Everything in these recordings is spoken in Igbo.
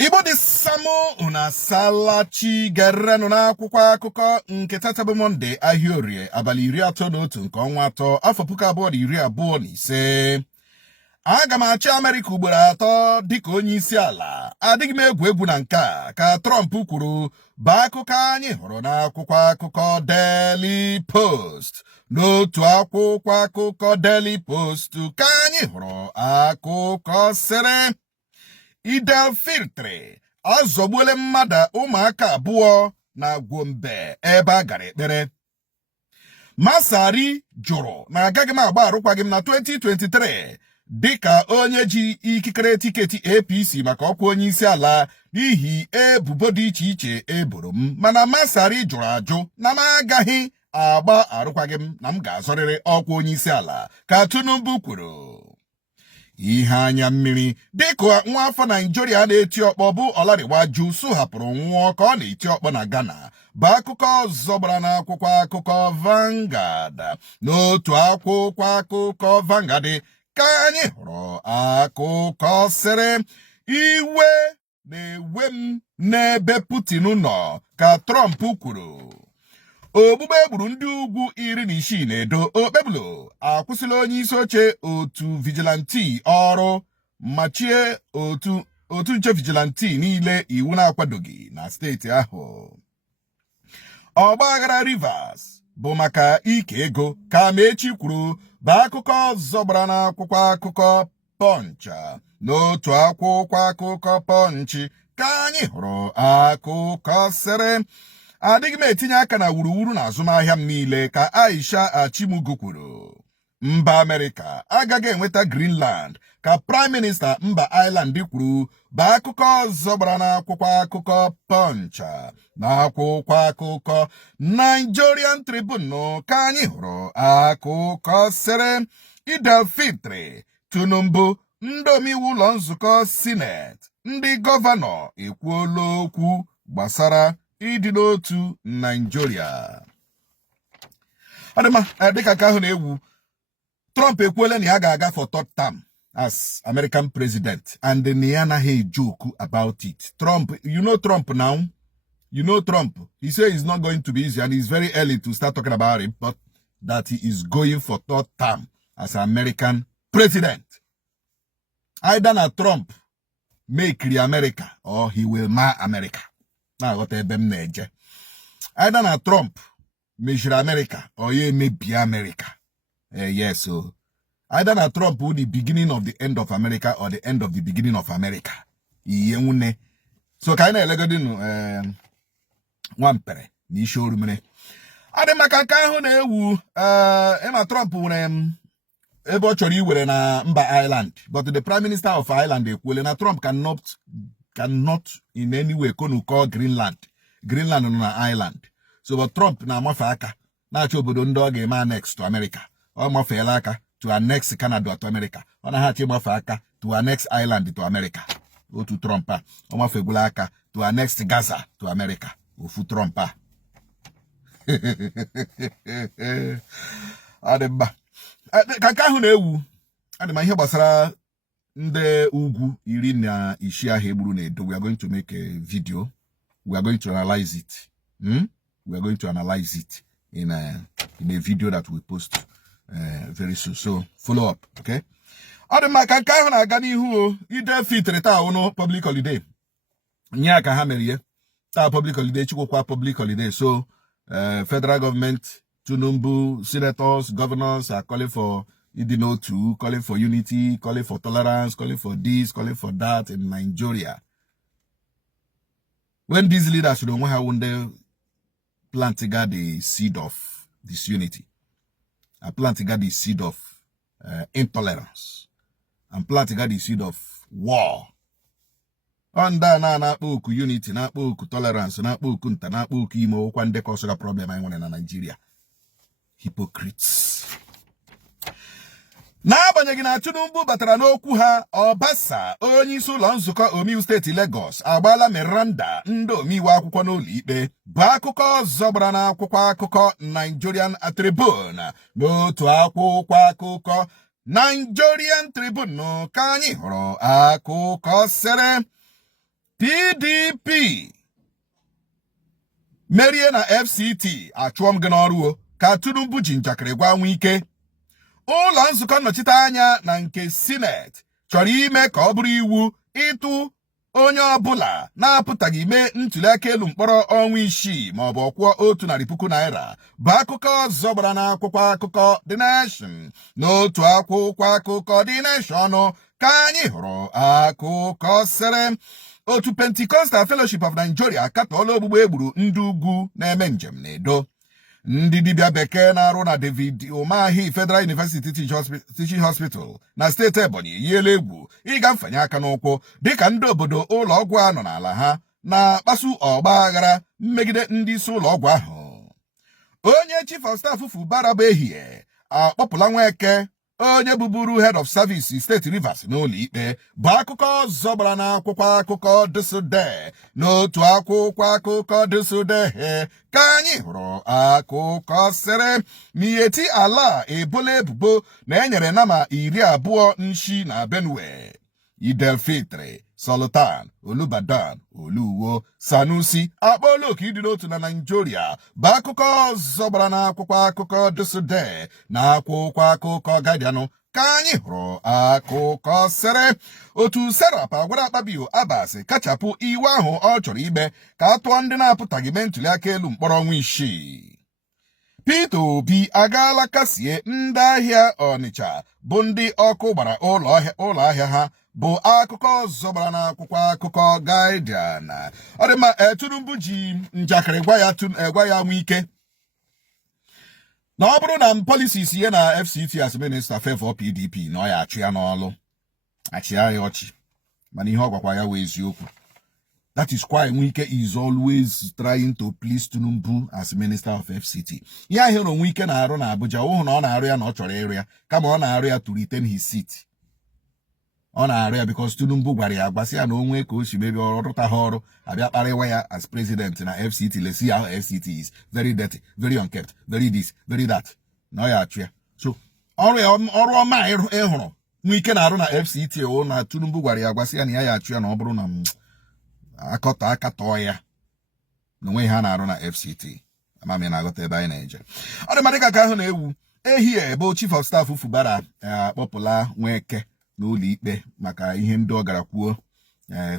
Igbo dị Samo una salachi gerenu na akwụkwọ akụkọ nke tata bụ Monde ahịa orie abalị 31 nke ọnwa 3 afọ 2025. Aga m achị Amerịka ugboro 3 dịka onye isi ala. Adịghị m egwu na nke a, ka Trump kwuru, bụ akụkọ anyị hụrụ n'akwụkwọ akụkọ Daily Post. N'otu akwụkwọ akụkọ Daily Post ka anyị hụrụ akụkọ sịrị: Idel filtre azọgbuole mmadụ ụmụaka abụọ na Gombe ebe a gara ekpere. Masari jụrụ na agaghị m agba arụkwaghị m na 2023 dịka onye ji ikikere tiketi APC maka ọkwa onye isi ala n'ihi ebubo dị iche iche eboro m, mana Masari jụrụ ajụ na m agaghị agba arụkwaghị m na m ga-azọrịrị ọkwa onye isi ala, ka Tinubu kwuru. Ihe anya mmiri dịka nwa afọ Naijiria na-eti ọkpọ bụ Ọlarịwaju sụhapụrụ nwụọ ka ọ na-eti ọkpọ na Ghana, bụ akụkọ ọzọ gbara n'akwụkwọ akụkọ Vanguard. N'otu akwụkwọ akụkọ Vanguard ka anyị hụrụ akụkọ sịrị: iwe na-ewe m n'ebe Putin nọ, ka Trump kwuru. Ogbugbe egburu ndị ugwu 16 n'Edo. Okpebulu akwụsịla onye isi oche otu vigilanti ọrụ, machie otu nche vigilanti niile iwu na-akwadoghị na steeti ahụ. Ọgbaghara Rivers bụ maka ike ego, ka Amechi kwuru, bụ akụkọ ọzọ gbara n'akwụkwọ akụkọ Punch. N'otu akwụkwọ akụkọ Punch ka anyị hụrụ akụkọ sịrị: adịghị m etinye aka na wuruwuru na azụmahịa m niile, ka Aisha Achimugu kwuru. Mba Amerịka agaghị enweta Greenland, ka Prime Minista mba Ireland kwuru, bụ akụkọ ọzọ gbara n'akwụkwọ akụkọ Punch. N'akwụkwọ akụkọ Nigerian Tribune ka anyị hụrụ akụkọ sịrị: Idel filtre Tinubu, ndị omeiwu ụlọ nzukọ Senate, ndị gọvanọ ekwuola okwu gbasara ịdị n'otu Nigeria. Adịma dịka ka ahụ na-ewu, Trump ekwuola na ya ga-aga for third term as American president, and na ya anaghị joke about it. Trump, you know Trump now. You know Trump. He says it's not going to be easy, and it's very early to start talking about it, but that he is going for third term as American president. Either na Trump make America or he will mar America. Na-aghọta ebe m na-eje. Either na Trump mejiri America or ya emebi America. Yes, so either na Trump will the beginning of the end of America or the end of the beginning of America. Iye nwune. So ka anyị na-elegodinu nwampere na isi orumere. Adị maka nke ahụ na-ewu ịma Trump nwere ebe ọ chọrọ iwere na mba Ireland, but the Prime Minister of Ireland ekwuole na Trump cannot in any way call Greenland nọ na Ireland. So but Trump na-amafe aka na-achọ obodo ndị ọ ga-eme annex to America. Ọ mafeela aka to annex Canada to America. Ọ na-achọ ịmafe aka to annex Ireland to America. Otu Trump a ọ mafegula aka to annex Gaza to America. Ofu Trump a adịmba ka nke ahụ na-ewu. Adịma ihe gbasara ndị ugwu 16 ahụ egburu n'Edo. We are going to make a video. We are going to analyze it. We are going to analyze it in a video that we post very soon. So follow up, okay? Adịma ka nke ahụ na-aga n'ihu. Idel filtre taa ụnụ public holiday. Nye aka ha mere ihe. Taa public holiday, chikwukwa public holiday. So federal government, Tinubu, senators, governors are calling for Idinotu, calling for unity, calling for tolerance, calling for this, calling for that in Nigeria. When these leaders don't want to plant the seed of disunity, and plant the seed of intolerance, and plant the seed of war. Onda na-akpọ oku unity, na-akpọ oku tolerance, na-akpọ oku nta, na-akpọ oku ime okwa ndekọ soga problem anyị nwere na Nigeria. Hypocrites. N'agbanyeghị na Tinubu batara n'okwu ha, Obasa, onye isi ụlọ nzukọ omeiwu steeti Lagos, agbaala Miranda ndị omeiwu akwụkwọ n'ụlọ ikpe, bụ akụkọ ọzọ gbara n'akwụkwọ akụkọ Nigerian Tribune. N'otu akwụkwọ akụkọ Nigerian Tribune ka anyị hụrụ akụkọ sịrị: PDP merie na FCT achụọ m gị n'ọrụ ka Tinubu ji njakịrị gwa Wike. Ụlọ nzukọ nnọchiteanya na nke Senate chọrọ ime ka ọ bụrụ iwu ịtụ onye ọbụla na-apụtaghị mee ntụliaka elu mkpọrọ ọnwa 6 ma ọ bụ ọkwụọ 100,000 naira bụ akụkọ ọzọ gbara n'akwụkwọ akụkọ The Nation. N'otu akwụkwọ akụkọ The Nation ka anyị hụrụ akụkọ sere otu Pentecostal Fellowship of Nigeria akatọọla ogbugbu egburu ndị ugwu na-eme njem n'Edo. Ndị dibịa bekee na-arụ na David Umahi Federal University Teaching Hospital na steeti Ebonyi eyiela egwu ịga mfanye aka n'ụkwụ dịka ndị obodo ụlọọgwụ a nọ n'ala ha na-akpasu ọgba aghara mmegide ndị isi ụlọọgwụ ahụ. Onye Chief of Staff Fubara bụ ehihie akpọpụla Nweke onye bụburu Head of Service steeti Rivers n'ụlọ ikpe bụ akụkọ ọzọ gbara n'akwụkwọ akụkọ Dịsụde. N'otu akwụkwọ akụkọ Dịsụde ka anyị hụrụ akụkọ sere Mieti Ala ebola ebubo na enyere nama 20 nshi na Benue. Idelfitri, Sultan, Olubadan, Oluwo, Sanusi akpọọla oku ịdị n'otu na Nigeria bụ akụkọ ọzọ gbara n'akwụkwọ akụkọ Dịsụde na akwụkwọ akụkọ Guardian ka anyị hụrụ akụkọ sere otu Serap agwara Akpabio Abbas kachapụ iwu ahụ ọ chọrọ ime ka a tụọ ndị na-apụtaghị mee ntụliaka elu mkpọrọ ọnwa 6. Peter Obi agaala kasie ndị ahịa Ọnịcha bụ ndị ọkụ gbara ụlọ ahịa ha bụ akụkọ ọzọ gbara n'akwụkwọ akụkọ Guardian. Ọ dị mma, Tinubu ji njakịrị gwa ya Wike na ọ bụrụ na policies ihe na FCT as minister favor PDP na ọ ya achụ ya n'ọlụ, achịa ya ọchị, mana ihe ọ gwakwa ya wee eziokwu. That is why Wike is always trying to please Tinubu as minister of FCT. Ihe ahụ Wike na-arụ na Abuja ụhụ na ọ na-arụ ya na ọ chọrọ ịrụ ya kama ọ na-arụ ya to retain his seat. Ọ na-arụ ya because Tinubu gwara ya agbasị ya na onwe ka o si mebi ọrụ rụta ha ọrụ abịa kparịwa ya as president na FCT. Let's see how FCT is very dirty, very unkept, very this, very that. Na ọ ya achụ ya. So ọrụ ọma ịhụrụ Wike na-arụ na FCT o na Tinubu gwara ya agbasị ya na ya achụ ya na ọ bụrụ na akatọọ ya na onwe ha na-arụ na FCT. Amami na-agọta ebe anyị na-eje. Ọ dị madịka ka ahụ na-ewu ehihie ebe Chief of Staff Fubara akpọpụla Nweke n'ụlọ ikpe maka ihe ndị ọ gara kwuo.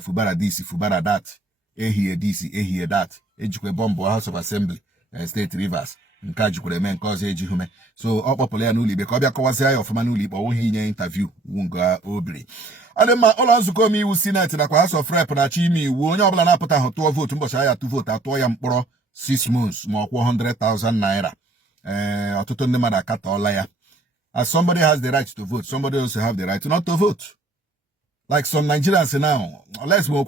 Fubara this, Fubara that, ehihie this, ehihie that, ejikwe bọmbụ House of Assembly steeti Rivers, nke a jikwara eme nke ọzọ ejighị me. So ọ kpọpụla ya n'ụlọ ikpe ka ọ bịa kọwasịa ya ọfụma n'ụlọ ikpe, ọ wụghị inye interview nga obiri. Ọ dị mma, ụlọ nzukọ omeiwu Senate nakwa House of Rep na-achọ ime iwu onye ọbụla na-apụtaghị tụọ vootu mbọchị ahịa atụ vootu atụọ ya mkpọrọ 6 months ma ọ kwụọ 100,000 naira. Ọtụtụ ndị mmadụ akatọọla ya. As somebody has the right to vote, somebody also have the right not to vote. Like some Nigerians now, unless we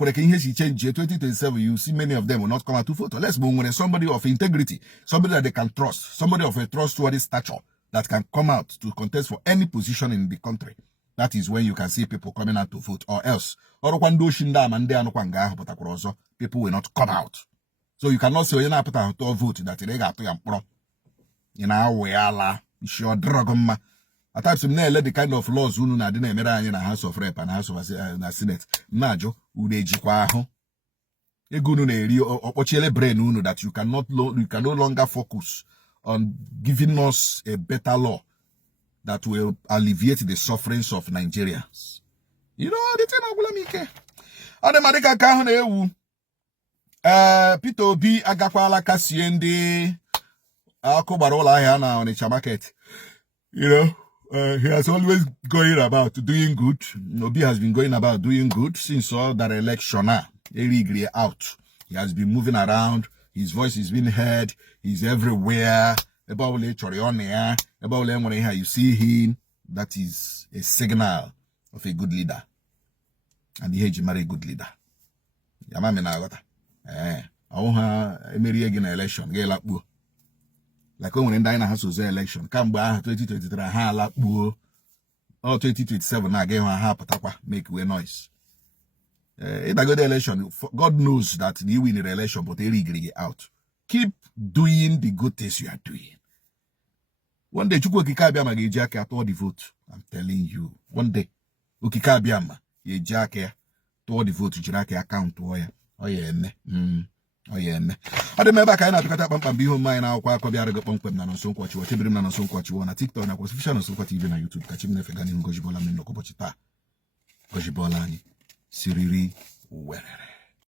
change 2027, you see many of them will not come out to vote. Unless we somebody of integrity, somebody that they can trust, somebody of a trustworthy stature that can come out to contest for any position in the country. That is when you can see people coming out to vote, or else people will not come out. So you cannot say you're not put out to vote that they got to your you know, we are sure dragon. At times, we let the kind of laws who na didn't in the House of Rep and House of Senate. Najo, Udejikwaho. A good or brain that you can no longer focus on giving us a better law that will alleviate the sufferings of Nigerians. You know, the thing I will make. And the Madika Kahane, Peter Obi Agakwala Kasiendi, Akobarola Hana on the market. You know, he has always going about doing good. Obi has been going about doing good since all that election out. He has been moving around. His voice is being heard. He's everywhere. You see him. That is a signal of a good leader. And he marry a good leader. Yamame na agota. Emeri again election. Like when we in the House of election, come back 2023, ha lakbuo. Or 2027, na again ha patakwa make way noise. If I go to election, God knows that you win the election, but they really out. Keep doing the good things you are doing. One day, Chukwu Okike-Abiama ga-eji aka atọ the vote. I'm telling you. One day, Okike-Abiama ga-eji aka tụọ the vote jiri aka akaụntụ ya ọ ya eme ọ ya eme ọ dị m ebe a ka anyị na-apịkọta kpamkpam bụ ihe omume anyị na akwụkwọ akọ bịara gị kpọmkwem na Nonso Nkwochiwo chebiri m na Nonso Nkwochiwo na TikTok na official Nonso Nkwochiwo TV na YouTube ka chi m na-efe gaa n'ihu gozibola m nnọkọ ụbọchị taa gozibola anyị siriri werere